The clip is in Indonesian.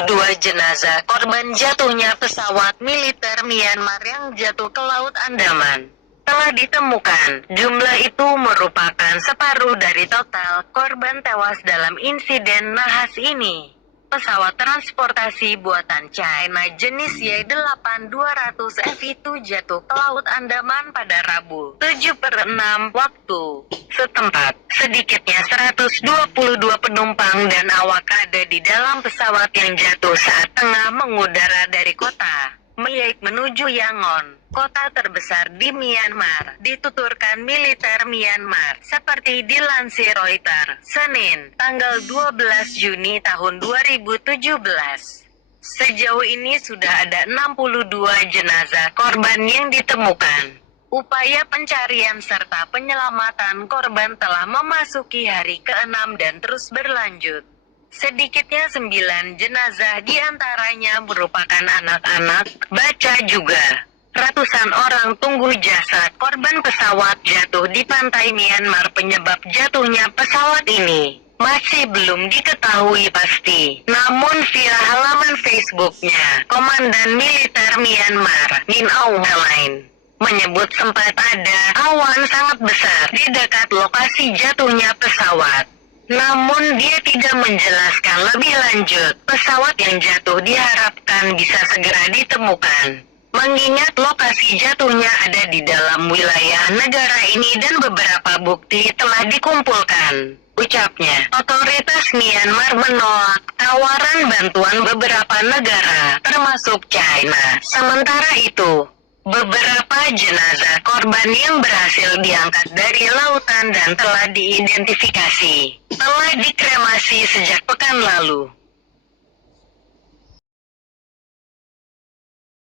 32 jenazah korban jatuhnya pesawat militer Myanmar yang jatuh ke Laut Andaman telah ditemukan. Jumlah itu merupakan separuh dari total korban tewas dalam insiden nahas ini. Pesawat transportasi buatan China jenis Y-8-200F itu jatuh ke Laut Andaman pada Rabu, 7/6 waktu setempat. Sedikitnya 122 penumpang dan awak ada di dalam pesawat yang jatuh saat tengah mengudara dari kota Myeik menuju Yangon, kota terbesar di Myanmar, dituturkan militer Myanmar, seperti dilansir Reuters, Senin, tanggal 12 Juni tahun 2017. Sejauh ini sudah ada 62 jenazah korban yang ditemukan. Upaya pencarian serta penyelamatan korban telah memasuki hari ke-6 dan terus berlanjut. Sedikitnya 9 jenazah diantaranya merupakan anak-anak. Baca juga, ratusan orang tunggu jasad korban pesawat jatuh di pantai Myanmar. Penyebab jatuhnya pesawat ini masih belum diketahui pasti. Namun via halaman Facebooknya, Komandan Militer Myanmar, Min Aung Hlaing, menyebut sempat ada awan sangat besar di dekat lokasi jatuhnya pesawat. Namun dia tidak menjelaskan lebih lanjut. Pesawat yang jatuh diharapkan bisa segera ditemukan, mengingat lokasi jatuhnya ada di dalam wilayah negara ini dan beberapa bukti telah dikumpulkan, ucapnya. Otoritas Myanmar menolak tawaran bantuan beberapa negara, termasuk China. Sementara itu, beberapa jenazah korban yang berhasil diangkat dari lautan dan telah diidentifikasi telah dikremasi sejak pekan lalu.